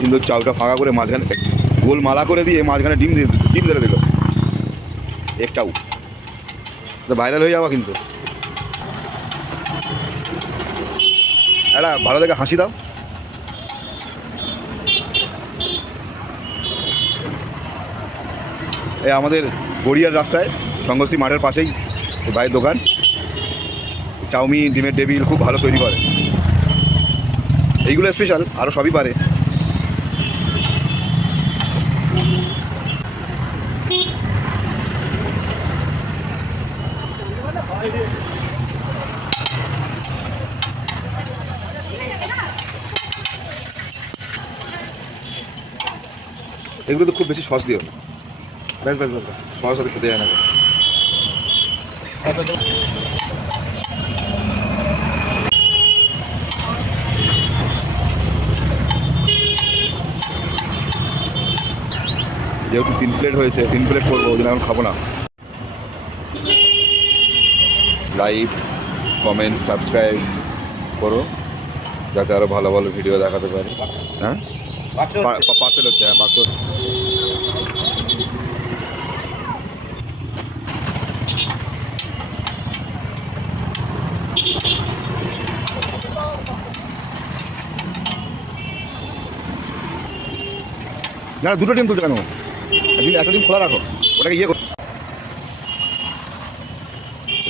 কিন্তু চাউটা ফাঁকা করে মাঝখানে গোল মালা করে দিয়ে মাঝখানে ডিম ধরে দিল এক চাউ, ভাইরাল হয়ে যাওয়া। কিন্তু একটা ভালো দেখে হাসি দাও। এই আমাদের গড়িয়ার রাস্তায় সংঘশ্রী মাঠের পাশেই ভাইয়ের দোকান, চাউমিন ডিমের টেবিল খুব ভালো তৈরি করে। এইগুলো স্পেশাল, আরও সবই পারে। এগুলো তো খুব বেশি সস দিও, ব্যাস ব্যাস ব্যাস, সস সাথে খেতে যায় না। যেহেতু 3 প্লেট হয়েছে, 3 প্লেট করবো, ওই জন্য এখন খাবো না। লাইক, কমেন্ট, সাবস্ক্রাইব করো যাতে আরও ভালো ভালো ভিডিও দেখাতে পারি। হ্যাঁ, পার্সেল হচ্ছে। হ্যাঁ, বাক্স। না, দুটো ডিম তুলছো কেন? একটা ডিম খোলা রাখো, ওটাকে ইয়ে করো।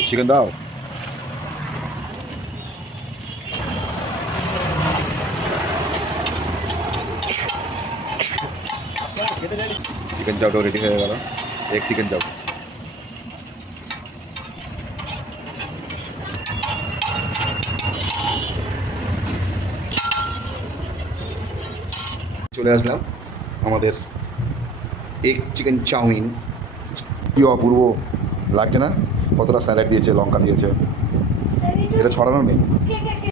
চিকেন দাও। চিকেন চাউটাও রেডি হয়ে গেল, এক চিকেন চাউ। চলে আসলাম আমাদের এগ চিকেন চাউমিন। কি অপূর্ব লাগছে না? কতটা স্যালাড দিয়েছে, লঙ্কা দিয়েছে, এটা ছড়ানো নেই।